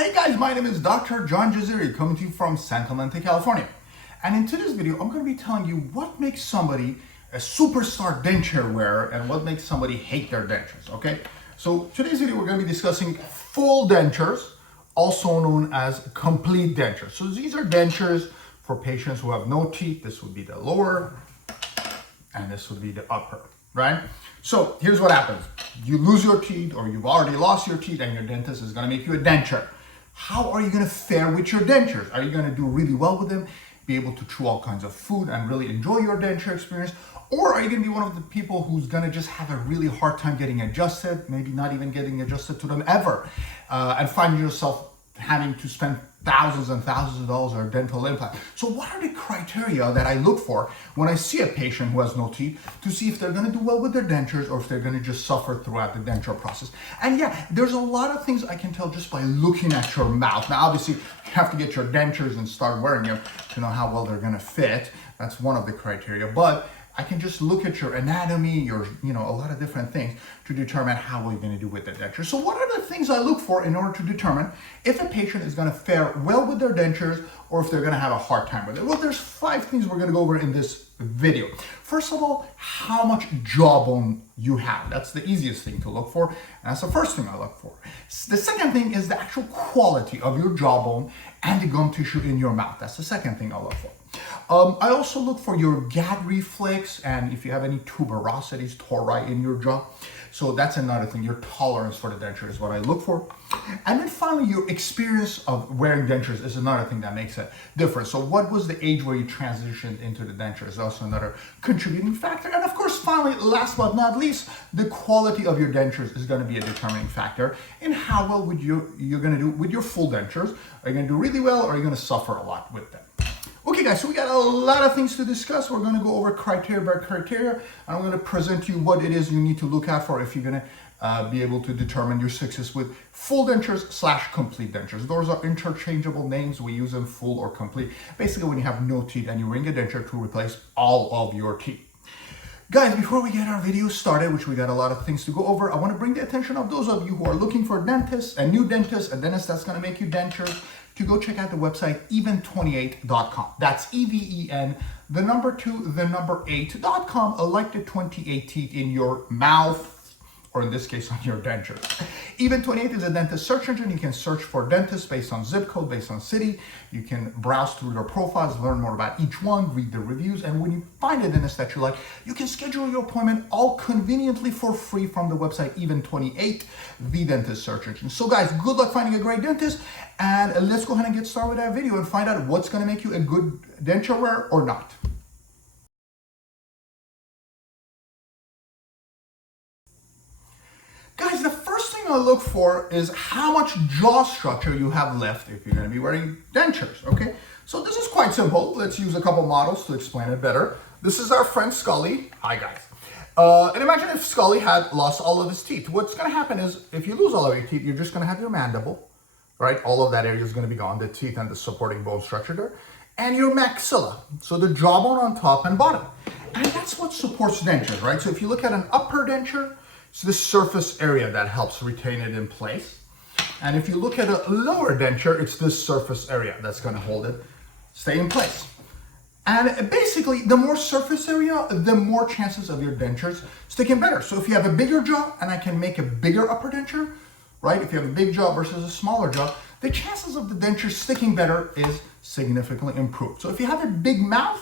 Hey guys, my name is Dr. John Jaziri, coming to you from San Clemente, California. And in today's video, I'm going to be telling you what makes somebody a superstar denture wearer and what makes somebody hate their dentures, okay? So today's video, we're going to be discussing full dentures, also known as complete dentures. So these are dentures for patients who have no teeth. This would be the lower, and this would be the upper, right? So here's what happens. You lose your teeth, or you've already lost your teeth, and your dentist is going to make you a denture. How are you going to fare with your dentures? Are you going to do really well with them, be able to chew all kinds of food and really enjoy your denture experience? Or are you going to be one of the people who's going to just have a really hard time getting adjusted, maybe not even getting adjusted to them ever, and find yourself having to spend thousands and thousands of dollars on a dental implant? So what are the criteria that I look for when I see a patient who has no teeth to see if they're going to do well with their dentures or if they're going to just suffer throughout the denture process? And yeah, there's a lot of things I can tell just by looking at your mouth. Now, obviously, you have to get your dentures and start wearing them to know how well they're going to fit. That's one of the criteria. But I can just look at your anatomy, a lot of different things to determine how well you're going to do with the denture. So what are the things I look for in order to determine if a patient is going to fare well with their dentures or if they're going to have a hard time with it? Well, there's 5 things we're going to go over in this video. First of all, how much jawbone you have. That's the easiest thing to look for. And that's the first thing I look for. The second thing is the actual quality of your jawbone and the gum tissue in your mouth. That's the second thing I look for. I also look for your gag reflex and if you have any tuberosities, tori in your jaw. So that's another thing. Your tolerance for the denture is what I look for. And then finally, your experience of wearing dentures is another thing that makes a difference. So what was the age where you transitioned into the denture is also another contributing factor. And of course, finally, last but not least, the quality of your dentures is going to be a determining factor in how well you're going to do with your full dentures. Are you going to do really well or are you going to suffer a lot with them? Okay guys, so we got a lot of things to discuss. We're going to go over criteria by criteria, and I'm going to present you what it is you need to look out for if you're going to be able to determine your success with full dentures / complete dentures. Those are interchangeable names. We use them full or complete. Basically, when you have no teeth and you ring a denture to replace all of your teeth. Guys, before we get our video started, which we got a lot of things to go over, I want to bring the attention of those of you who are looking for dentists, a new dentist, a dentist that's going to make you dentures, to go check out the website even28.com. That's EVEN, the number 2, the number 8.com, like the 28 teeth in your mouth, or in this case, on your dentures. Even28 is a dentist search engine. You can search for dentists based on zip code, based on city. You can browse through their profiles, learn more about each one, read the reviews, and when you find a dentist that you like, you can schedule your appointment all conveniently for free from the website Even28, the dentist search engine. So guys, good luck finding a great dentist, and let's go ahead and get started with that video and find out what's going to make you a good denture wearer or not. Guys, the first thing I look for is how much jaw structure you have left if you're going to be wearing dentures, okay? So this is quite simple. Let's use a couple models to explain it better. This is our friend Scully. Hi, guys. And imagine if Scully had lost all of his teeth. What's going to happen is if you lose all of your teeth, you're just going to have your mandible, right? All of that area is going to be gone, the teeth and the supporting bone structure there, and your maxilla, so the jawbone on top and bottom. And that's what supports dentures, right? So if you look at an upper denture, it's this surface area that helps retain it in place. And if you look at a lower denture, it's this surface area that's going to hold it, stay in place. And basically, the more surface area, the more chances of your dentures sticking better. So if you have a bigger jaw, and I can make a bigger upper denture, right? If you have a big jaw versus a smaller jaw, the chances of the denture sticking better is significantly improved. So if you have a big mouth,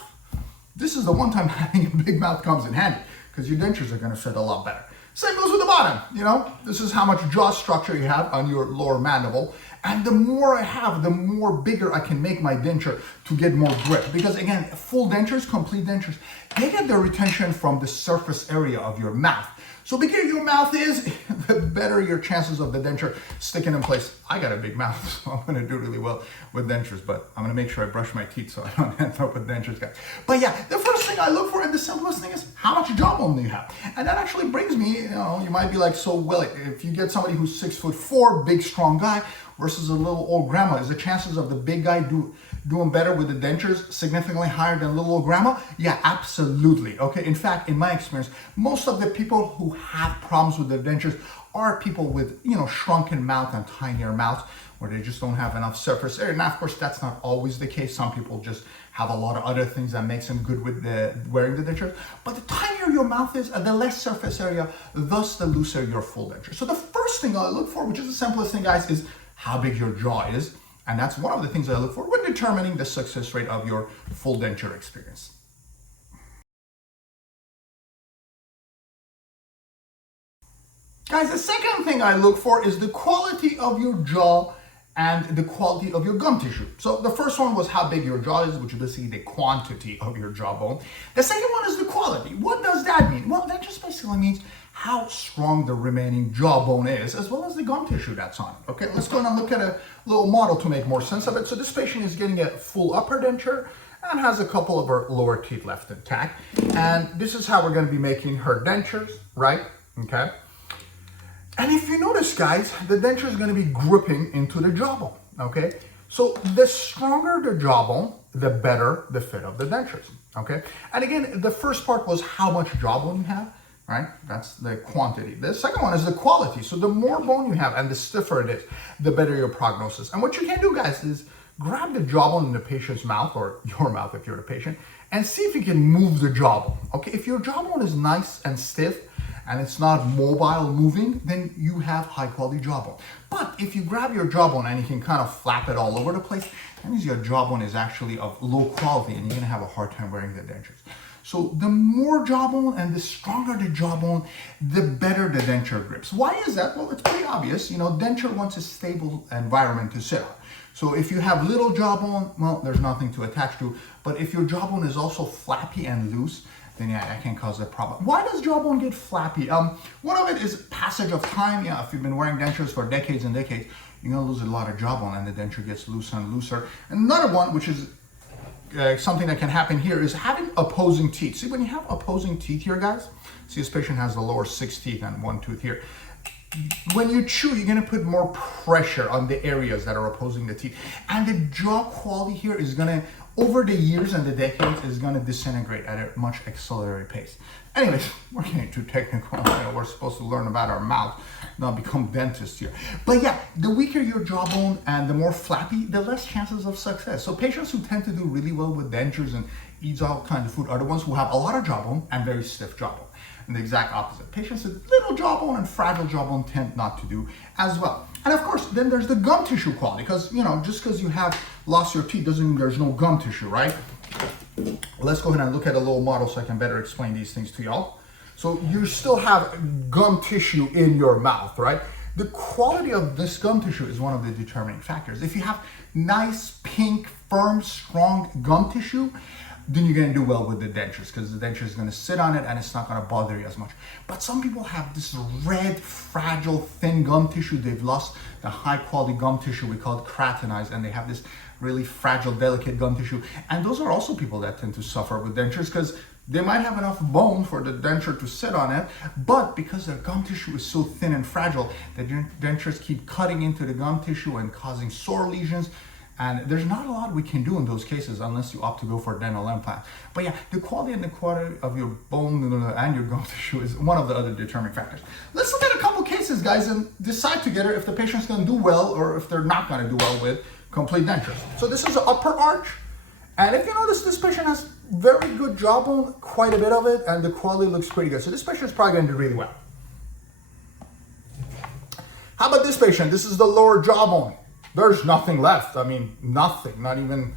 this is the one time having a big mouth comes in handy because your dentures are going to fit a lot better. Same goes with the bottom, This is how much jaw structure you have on your lower mandible. And the more I have, the more bigger I can make my denture to get more grip. Because again, full dentures, complete dentures, they get their retention from the surface area of your mouth. So the bigger your mouth is, the better your chances of the denture sticking in place. I got a big mouth, so I'm going to do really well with dentures, but I'm going to make sure I brush my teeth so I don't end up with dentures, guys. But yeah, the first thing I look for and the simplest thing is how much jawbone do you have? And that actually brings me, you might be like, so well, if you get somebody who's 6'4", big, strong guy versus a little old grandma, is the chances of the big guy doing better with the dentures significantly higher than little old grandma? Yeah, absolutely. Okay, in fact, in my experience, most of the people who have problems with their dentures are people with, shrunken mouth and tinier mouths where they just don't have enough surface area. Now, of course, that's not always the case. Some people just have a lot of other things that makes them good with wearing the denture. But the tinier your mouth is, the less surface area, thus the looser your full denture. So the first thing I look for, which is the simplest thing, guys, is how big your jaw is. And that's one of the things I look for when determining the success rate of your full denture experience. Guys, the second thing I look for is the quality of your jaw and the quality of your gum tissue. So the first one was how big your jaw is, which is basically the quantity of your jawbone. The second one is the quality. What does that mean? Well, that just basically means how strong the remaining jawbone is, as well as the gum tissue that's on it. Okay, let's go and look at a little model to make more sense of it. So this patient is getting a full upper denture and has a couple of her lower teeth left intact. And this is how we're going to be making her dentures, right? Okay. And if you notice, guys, the denture is going to be gripping into the jawbone, okay? So the stronger the jawbone, the better the fit of the dentures, okay? And again, the first part was how much jawbone you have, right? That's the quantity. The second one is the quality. So the more bone you have and the stiffer it is, the better your prognosis. And what you can do, guys, is grab the jawbone in the patient's mouth, or your mouth if you're the patient, and see if you can move the jawbone, okay? If your jawbone is nice and stiff, and it's not mobile moving, then you have high quality jawbone. But if you grab your jawbone and you can kind of flap it all over the place, that means your jawbone is actually of low quality and you're gonna have a hard time wearing the dentures. So the more jawbone and the stronger the jawbone, the better the denture grips. Why is that? Well, it's pretty obvious. Denture wants a stable environment to sit on. So if you have little jawbone, well, there's nothing to attach to. But if your jawbone is also flappy and loose, then yeah, that can cause a problem. Why does jawbone get flappy? One of it is passage of time. Yeah, if you've been wearing dentures for decades and decades, you're gonna lose a lot of jawbone and the denture gets looser and looser. And another one, which is something that can happen here, is having opposing teeth. See, when you have opposing teeth here, guys, see this patient has the lower 6 teeth and 1 tooth here. When you chew, you're gonna put more pressure on the areas that are opposing the teeth. And the jaw quality here is gonna, over the years and the decades, is gonna disintegrate at a much accelerated pace. Anyways, we're getting too technical. We're supposed to learn about our mouth, not become dentists here. But yeah, the weaker your jawbone and the more flappy, the less chances of success. So patients who tend to do really well with dentures and eat all kinds of food are the ones who have a lot of jawbone and very stiff jawbone. And the exact opposite. Patients with little jawbone and fragile jawbone tend not to do as well. And of course, then there's the gum tissue quality, because just because you have lost your teeth doesn't mean there's no gum tissue, right? Let's go ahead and look at a little model so I can better explain these things to y'all. So you still have gum tissue in your mouth, right? The quality of this gum tissue is one of the determining factors. If you have nice, pink, firm, strong gum tissue, then you're gonna do well with the dentures, because the denture is gonna sit on it and it's not gonna bother you as much. But some people have this red, fragile, thin gum tissue. They've lost the high quality gum tissue, we call it keratinized, and they have this really fragile, delicate gum tissue. And those are also people that tend to suffer with dentures, because they might have enough bone for the denture to sit on it, but because their gum tissue is so thin and fragile, the dentures keep cutting into the gum tissue and causing sore lesions. And there's not a lot we can do in those cases unless you opt to go for a dental implant. But yeah, the quality and the quality of your bone and your gum tissue is one of the other determining factors. Let's look at a couple cases, guys, and decide together if the patient's gonna do well or if they're not gonna do well with complete dentures. So this is the upper arch. And if you notice, this patient has very good jawbone, quite a bit of it, and the quality looks pretty good. So this patient is probably gonna do really well. How about this patient? This is the lower jawbone. There's nothing left. I mean, nothing, not even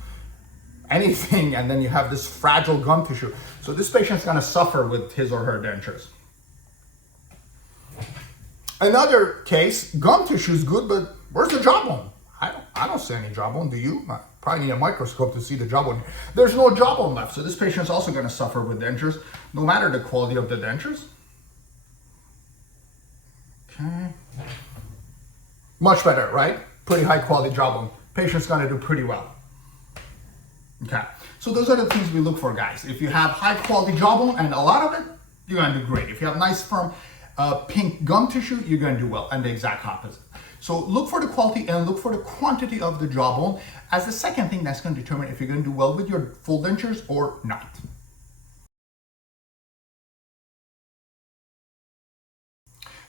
anything. And then you have this fragile gum tissue. So this patient's gonna suffer with his or her dentures. Another case, gum tissue is good, but where's the jawbone? I don't see any jawbone, do you? I probably need a microscope to see the jawbone here. There's no jawbone left. So this patient's also gonna suffer with dentures, no matter the quality of the dentures. Okay. Much better, right? Pretty high quality jawbone. Patient's gonna do pretty well. Okay, so those are the things we look for, guys. If you have high quality jawbone and a lot of it, you're gonna do great. If you have nice firm pink gum tissue, you're gonna do well, and the exact opposite. So look for the quality and look for the quantity of the jawbone as the second thing that's gonna determine if you're gonna do well with your full dentures or not.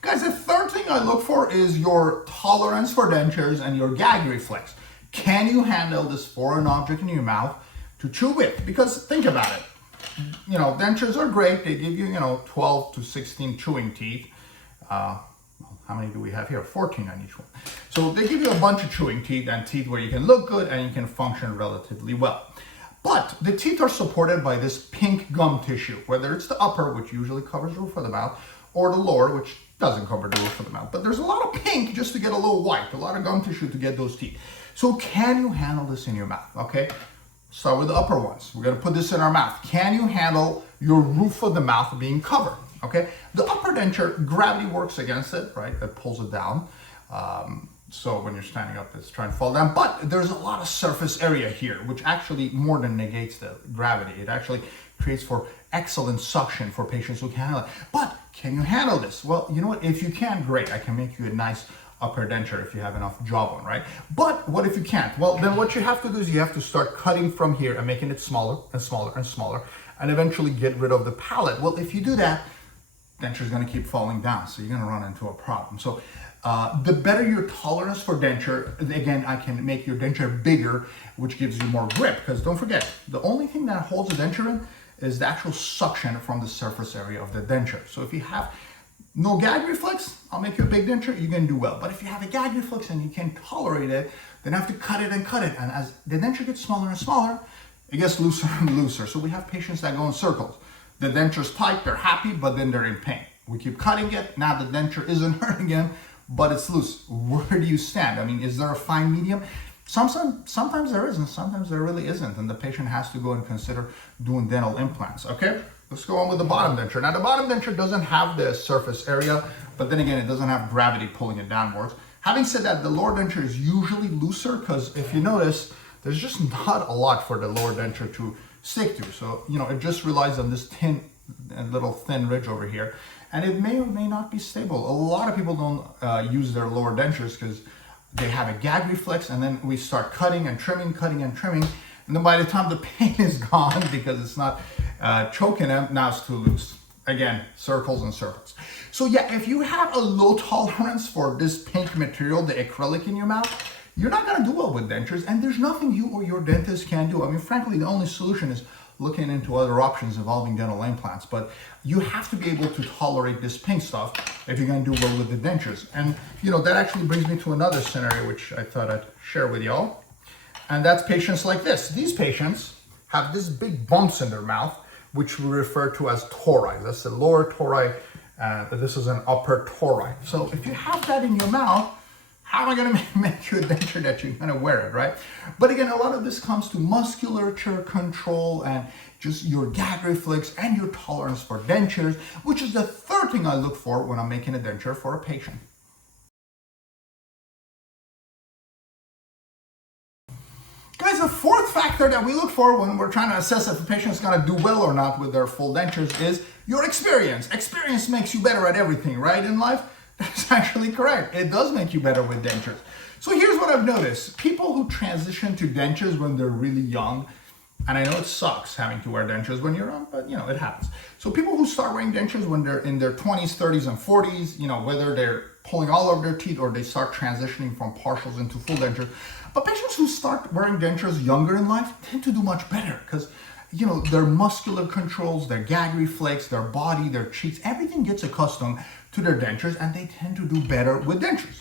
Guys, the third thing I look for is your tolerance for dentures and your gag reflex. Can you handle this foreign object in your mouth to chew with? Because think about it. You know, dentures are great. They give you, 12 to 16 chewing teeth. How many do we have here? 14 on each one. So they give you a bunch of chewing teeth and teeth where you can look good and you can function relatively well. But the teeth are supported by this pink gum tissue, whether it's the upper, which usually covers the roof of the mouth, or the lower, which doesn't cover the roof of the mouth. But there's a lot of pink just to get a little white, a lot of gum tissue to get those teeth. So can you handle this in your mouth? Okay, start with the upper ones. We're gonna put this in our mouth. Can you handle your roof of the mouth being covered? Okay, the upper denture, gravity works against it, right? It pulls it down. So when you're standing up, it's trying to fall down. But there's a lot of surface area here, which actually more than negates the gravity. It actually creates for excellent suction for patients who can handle it. But can you handle this? Well, you know what? If you can, great. I can make you a nice upper denture if you have enough jawbone, right? But what if you can't? Well, then what you have to do is you have to start cutting from here and making it smaller and smaller and smaller, and eventually get rid of the palate. Well, if you do that, denture is going to keep falling down, so you're going to run into a problem. So the better your tolerance for denture, again, I can make your denture bigger, which gives you more grip, because don't forget, the only thing that holds a denture in is the actual suction from the surface area of the denture. So if you have no gag reflex, I'll make you a big denture, you're going to do well. But if you have a gag reflex and you can't tolerate it, then I have to cut it and cut it. And as the denture gets smaller and smaller, it gets looser and looser. So we have patients that go in circles. The denture's tight, they're happy, but then they're in pain. We keep cutting it, now the denture isn't hurting again, but it's loose. Where do you stand? I mean, is there a fine medium? Sometimes there isn't, sometimes there really isn't, and the patient has to go and consider doing dental implants, okay? Let's go on with the bottom denture. Now, the bottom denture doesn't have the surface area, but then again, it doesn't have gravity pulling it downwards. Having said that, the lower denture is usually looser, because if you notice, there's just not a lot for the lower denture to stick to. So, it just relies on this little thin ridge over here, and it may or may not be stable. A lot of people don't use their lower dentures because they have a gag reflex, and then we start cutting and trimming, and then by the time the pain is gone because it's not choking them, now it's too loose. Again, circles and circles. So yeah, if you have a low tolerance for this pink material, the acrylic in your mouth, you're not gonna do well with dentures, and there's nothing you or your dentist can do. I mean, frankly, the only solution is looking into other options involving dental implants, but you have to be able to tolerate this pink stuff if you're gonna do well with the dentures. And that actually brings me to another scenario, which I thought I'd share with y'all. And that's patients like this. These patients have these big bumps in their mouth, which we refer to as tori. That's the lower tori, this is an upper tori. So if you have that in your mouth, how am I going to make you a denture that you're going to wear it, right? But again, a lot of this comes to musculature control and just your gag reflex and your tolerance for dentures, which is the third thing I look for when I'm making a denture for a patient. Guys, the fourth factor that we look for when we're trying to assess if a patient is going to do well or not with their full dentures is your experience. Experience makes you better at everything, right, in life? That's actually correct. It does make you better with dentures. So here's what I've noticed. People who transition to dentures when they're really young, and I know it sucks having to wear dentures when you're young, but it happens. So people who start wearing dentures when they're in their 20s, 30s, and 40s, whether they're pulling all of their teeth or they start transitioning from partials into full dentures. But patients who start wearing dentures younger in life tend to do much better because their muscular controls, their gag reflex, their body, their cheeks, everything gets accustomed to their dentures, and they tend to do better with dentures.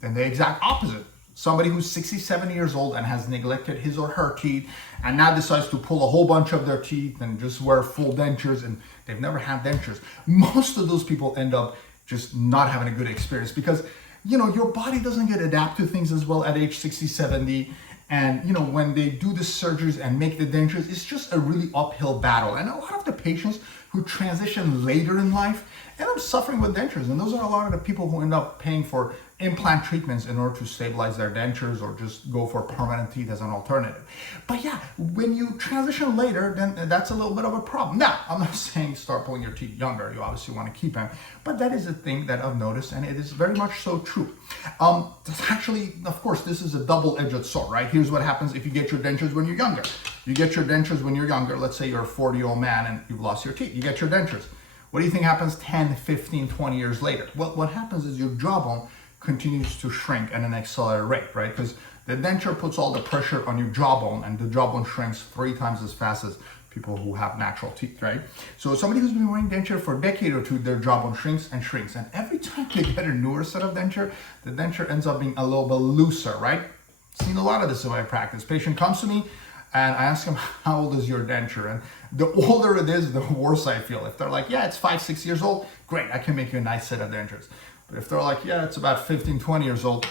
Then the exact opposite. Somebody who's 60, 70 years old and has neglected his or her teeth and now decides to pull a whole bunch of their teeth and just wear full dentures, and they've never had dentures. Most of those people end up just not having a good experience because, your body doesn't get adapted to things as well at age 60, 70. And, when they do the surgeries and make the dentures, it's just a really uphill battle. And a lot of the patients who transition later in life end up suffering with dentures. And those are a lot of the people who end up paying for implant treatments in order to stabilize their dentures or just go for permanent teeth as an alternative. But yeah, when you transition later, then that's a little bit of a problem. Now, I'm not saying start pulling your teeth younger. You obviously want to keep them. But that is a thing that I've noticed, and it is very much so true. Actually, of course, this is a double-edged sword, right? Here's what happens if you get your dentures when you're younger. You get your dentures when you're younger. Let's say you're a 40-year-old man and you've lost your teeth. You get your dentures. What do you think happens 10, 15, 20 years later? Well, what happens is your jawbone continues to shrink at an accelerated rate, right? Because the denture puts all the pressure on your jawbone, and the jawbone shrinks 3 times as fast as people who have natural teeth, right? So somebody who's been wearing denture for a decade or two, their jawbone shrinks and shrinks. And every time they get a newer set of denture, the denture ends up being a little bit looser, right? Seen a lot of this in my practice. Patient comes to me and I ask him, how old is your denture? And the older it is, the worse I feel. If they're like, yeah, it's 5, 6 years old, great, I can make you a nice set of dentures. But if they're like, yeah, it's about 15, 20 years old,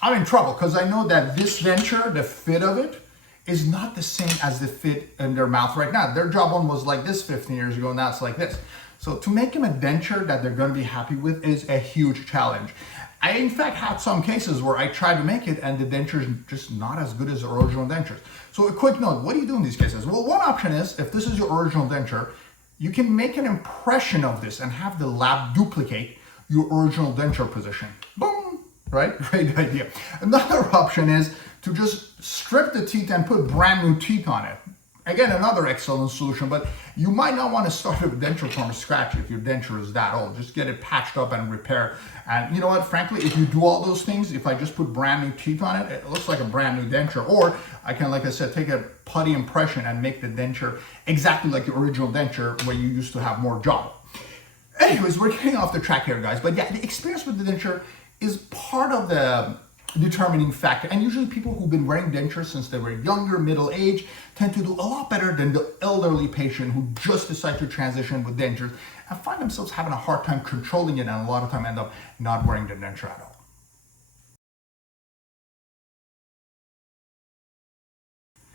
I'm in trouble because I know that this denture, the fit of it, is not the same as the fit in their mouth right now. Their jawbone was like this 15 years ago, now it's like this. So to make them a denture that they're gonna be happy with is a huge challenge. I in fact had some cases where I tried to make it and the denture is just not as good as the original dentures. So a quick note, what do you do in these cases? Well, one option is, if this is your original denture, you can make an impression of this and have the lab duplicate your original denture position. Boom, right? Great idea. Another option is to just strip the teeth and put brand new teeth on it. Again, another excellent solution, but you might not want to start a denture from scratch if your denture is that old. Just get it patched up and repair. And you know what, frankly, if you do all those things, if I just put brand new teeth on it, it looks like a brand new denture. Or I can, like I said, take a putty impression and make the denture exactly like the original denture where you used to have more jaw. Anyways, we're getting off the track here, guys. But yeah, the experience with the denture is part of the determining factor. And usually people who've been wearing dentures since they were younger, middle age, tend to do a lot better than the elderly patient who just decide to transition with dentures and find themselves having a hard time controlling it and a lot of time end up not wearing the denture at all.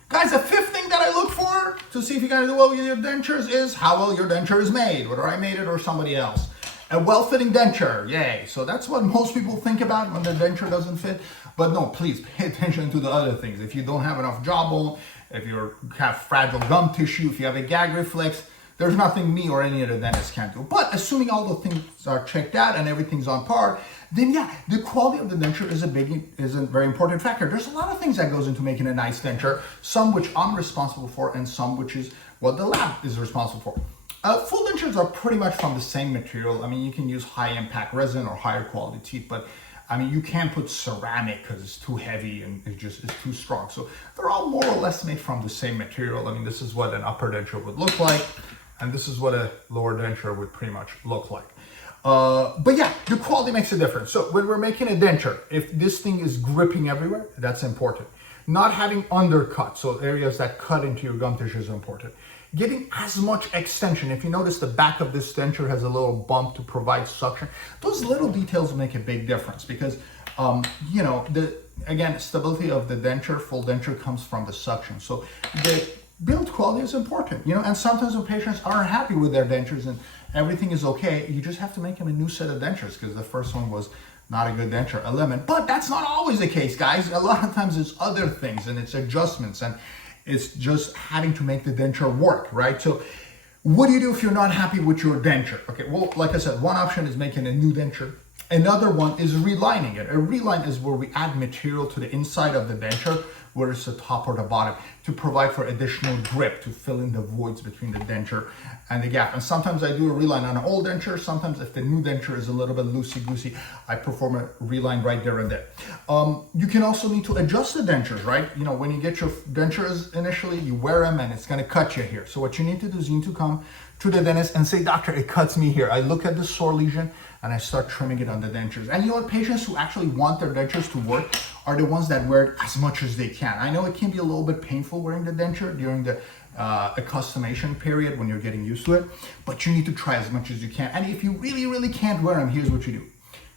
Guys, the fifth thing that I look for to see if you're gonna do well with your dentures is how well your denture is made, whether I made it or somebody else. A well-fitting denture, yay. So that's what most people think about when their denture doesn't fit. But no, please pay attention to the other things. If you don't have enough jawbone, if you have fragile gum tissue, if you have a gag reflex, there's nothing me or any other dentist can do. But assuming all the things are checked out and everything's on par, then yeah, the quality of the denture is a very important factor. There's a lot of things that goes into making a nice denture, some which I'm responsible for and some which is what the lab is responsible for. Full dentures are pretty much from the same material. I mean, you can use high impact resin or higher quality teeth, but I mean, you can't put ceramic because it's too heavy and it's too strong. So they're all more or less made from the same material. I mean, this is what an upper denture would look like, and this is what a lower denture would pretty much look like. But yeah, the quality makes a difference. So when we're making a denture, if this thing is gripping everywhere, that's important. Not having undercut, so areas that cut into your gum tissue is important. Getting as much extension. If you notice the back of this denture has a little bump to provide suction. Those little details make a big difference because, you know, again, stability of the denture, full denture comes from the suction. So the build quality is important, you know, and sometimes when patients aren't happy with their dentures and everything is okay, you just have to make them a new set of dentures because the first one was not a good denture, a lemon. But that's not always the case, guys. A lot of times it's other things and it's adjustments and it's just having to make the denture work, right? So what do you do if you're not happy with your denture? Okay, well, like I said, one option is making a new denture. Another one is relining it. A reline is where we add material to the inside of the denture, whether it's the top or the bottom, to provide for additional grip, to fill in the voids between the denture and the gap. And sometimes I do a reline on an old denture. Sometimes if the new denture is a little bit loosey-goosey, I perform a reline right there and there. You can also need to adjust the dentures, right? You know, when you get your dentures initially, you wear them and it's gonna cut you here. So what you need to do is you need to come to the dentist and say, doctor, it cuts me here. I look at the sore lesion and I start trimming it on the dentures. And you know what, patients who actually want their dentures to work are the ones that wear it as much as they can. I know it can be a little bit painful wearing the denture during the accustomation period when you're getting used to it, but you need to try as much as you can. And if you really, really can't wear them, here's what you do.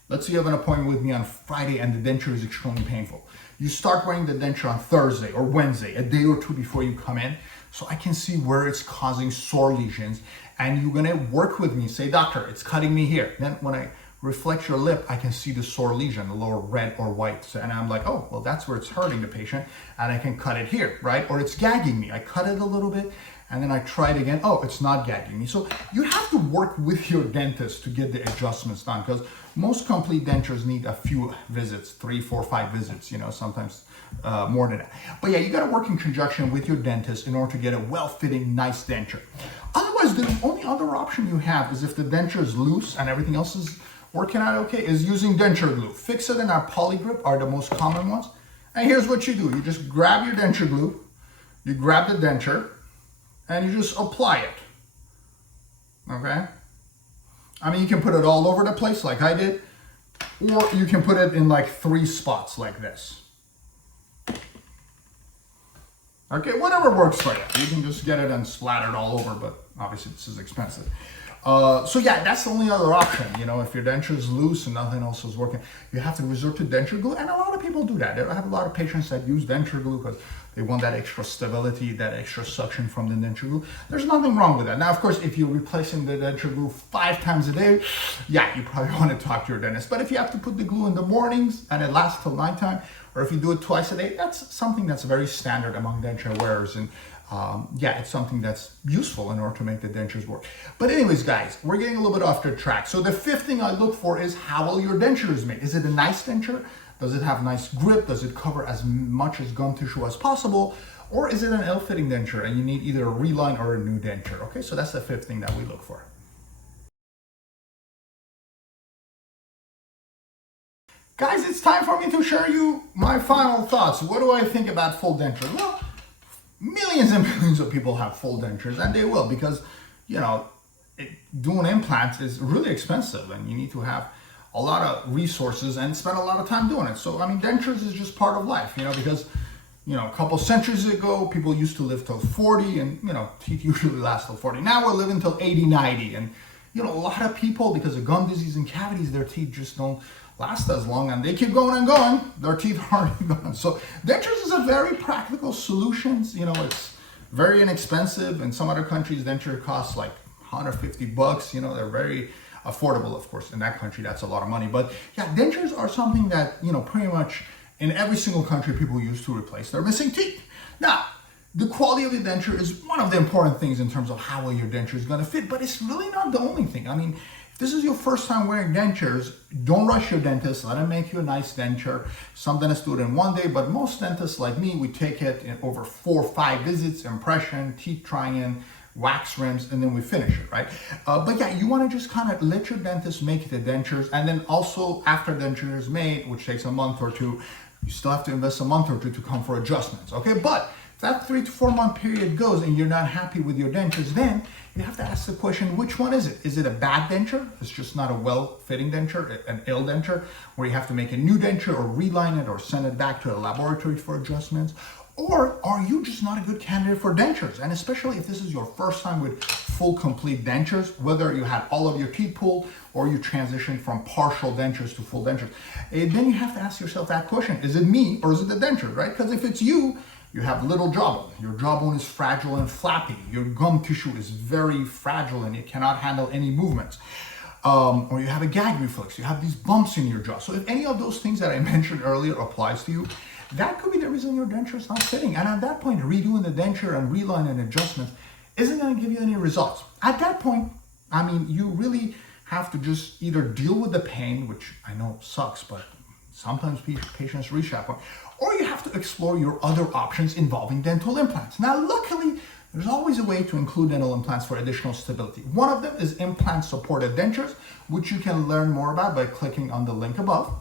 Let's say you have an appointment with me on Friday and the denture is extremely painful. You start wearing the denture on Thursday or Wednesday, a day or two before you come in, so I can see where it's causing sore lesions. And you're gonna work with me, say, doctor, it's cutting me here. Then when I reflect your lip, I can see the sore lesion, the lower red or white. So, and I'm like, oh, well, that's where it's hurting the patient, and I can cut it here, right? Or it's gagging me. I cut it a little bit, and then I try it again. Oh, it's not gagging me. So you have to work with your dentist to get the adjustments done, because most complete dentures need a few visits, 3, 4, 5 visits, you know, sometimes more than that. But yeah, you got to work in conjunction with your dentist in order to get a well-fitting, nice denture. Otherwise, Otherwise, the only other option you have is if the denture is loose and everything else is working out okay, is using denture glue. Fix it and our poly grip are the most common ones. And here's what you do. You just grab your denture glue, you grab the denture, and you just apply it. Okay? I mean, you can put it all over the place like I did, or you can put it in like 3 spots like this. Okay, whatever works for you. You can just get it and splatter it all over, but obviously this is expensive. So yeah, that's the only other option. You know, if your denture is loose and nothing else is working, you have to resort to denture glue. And a lot of people do that. I have a lot of patients that use denture glue because they want that extra stability, that extra suction from the denture glue. There's nothing wrong with that. Now, of course, if you're replacing the denture glue 5 times a day, yeah, you probably want to talk to your dentist. But if you have to put the glue in the mornings and it lasts till nighttime, or if you do it twice a day, that's something that's very standard among denture wearers. And yeah, it's something that's useful in order to make the dentures work. But anyways, guys, we're getting a little bit off the track. So the 5th thing I look for is how well your denture is made. Is it a nice denture? Does it have nice grip? Does it cover as much as gum tissue as possible? Or is it an ill-fitting denture and you need either a reline or a new denture? Okay, so that's the 5th thing that we look for. Guys, it's time for me to share you my final thoughts. What do I think about full dentures? Well, millions and millions of people have full dentures, and they will, because, you know, doing implants is really expensive and you need to have a lot of resources and spend a lot of time doing it. So, I mean, dentures is just part of life, you know, because, you know, a couple centuries ago, people used to live till 40 and, you know, teeth usually last till 40. Now we're living till 80, 90. And, you know, a lot of people, because of gum disease and cavities, their teeth just don't last as long and they keep going and going. Their teeth aren't gone. So dentures is a very practical solution. You know, it's very inexpensive. In some other countries, denture costs like $150. You know, they're very affordable, of course. In that country, that's a lot of money. But yeah, dentures are something that, you know, pretty much in every single country people use to replace their missing teeth. Now, the quality of the denture is one of the important things in terms of how well your denture is going to fit, but it's really not the only thing. I mean, if this is your first time wearing dentures, don't rush your dentist. Let him make you a nice denture. Some dentists do it in 1 day, but most dentists like me, we take it in over 4 or 5 visits, impression, teeth trying, wax rims, and then we finish it, right? But yeah, you want to just kind of let your dentist make the dentures, and then also after denture is made, which takes a month or 2, you still have to invest a month or 2 to come for adjustments, okay? But if that 3 to 4 month period goes and you're not happy with your dentures, then you have to ask the question, which one is it? Is it a bad denture? It's just not a well-fitting denture, an ill denture, where you have to make a new denture or reline it or send it back to a laboratory for adjustments? Or are you just not a good candidate for dentures? And especially if this is your first time with full complete dentures, whether you had all of your teeth pulled or you transitioned from partial dentures to full dentures, then you have to ask yourself that question. Is it me or is it the denture, right? Because if it's you, you have little jawbone. Your jawbone is fragile and flappy. Your gum tissue is very fragile and it cannot handle any movements. Or you have a gag reflex. You have these bumps in your jaw. So if any of those things that I mentioned earlier applies to you, that could be the reason your denture is not fitting. And at that point, redoing the denture and reline and adjustments isn't going to give you any results. At that point, I mean, you really have to just either deal with the pain, which I know sucks, but sometimes patients reach that point, or you have to explore your other options involving dental implants. Now, luckily, there's always a way to include dental implants for additional stability. One of them is implant-supported dentures, which you can learn more about by clicking on the link above.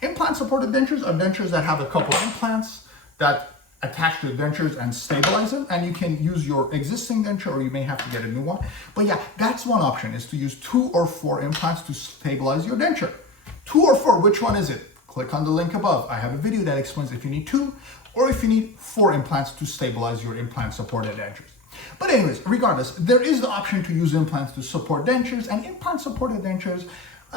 Implant-supported dentures are dentures that have a couple of implants that attach to the dentures and stabilize them, and you can use your existing denture or you may have to get a new one. But yeah, that's one option, is to use 2 or 4 implants to stabilize your denture. 2 or 4, which one is it? Click on the link above. I have a video that explains if you need 2 or if you need 4 implants to stabilize your implant-supported dentures. But anyways, regardless, there is the option to use implants to support dentures, and implant-supported dentures,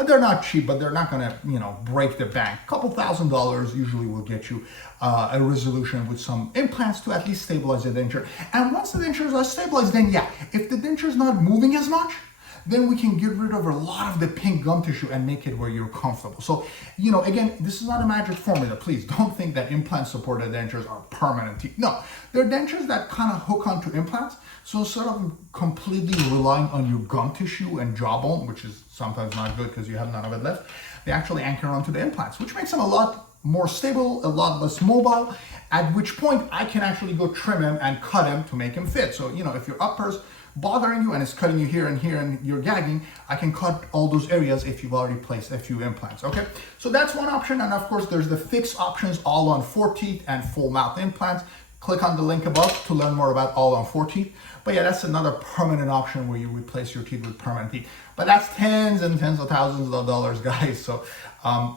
they're not cheap, but they're not going to, you know, break the bank. A couple $1,000s usually will get you a resolution with some implants to at least stabilize the denture. And once the dentures are stabilized, then yeah, if the denture is not moving as much, then we can get rid of a lot of the pink gum tissue and make it where you're comfortable. So, you know, again, this is not a magic formula. Please don't think that implant-supported dentures are permanent teeth. No, they're dentures that kind of hook onto implants. So instead of completely relying on your gum tissue and jawbone, which is sometimes not good because you have none of it left, they actually anchor onto the implants, which makes them a lot more stable, a lot less mobile, at which point I can actually go trim him and cut him to make him fit. So, you know, if your uppers bothering you and it's cutting you here and you're gagging, I can cut all those areas if you've already placed a few implants, okay? So that's one option, and of course there's the fixed options, all on 4 teeth and full mouth implants. Click on the link above to learn more about all on 4 teeth. But yeah, that's another permanent option where you replace your teeth with permanent teeth. But that's tens and tens of thousands of dollars, guys. So,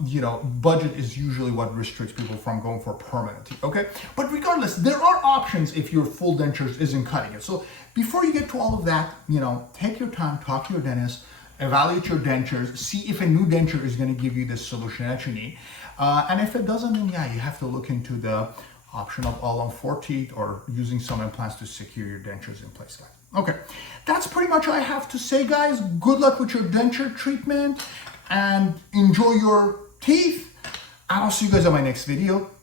you know, budget is usually what restricts people from going for permanent teeth, okay? But regardless, there are options if your full dentures isn't cutting it. So before you get to all of that, you know, take your time, talk to your dentist, evaluate your dentures, see if a new denture is going to give you the solution that you need. And if it doesn't, then yeah, you have to look into the option of all on 4 teeth or using some implants to secure your dentures in place, guys. Okay, that's pretty much all I have to say, guys. Good luck with your denture treatment and enjoy your teeth. And I'll see you guys on my next video.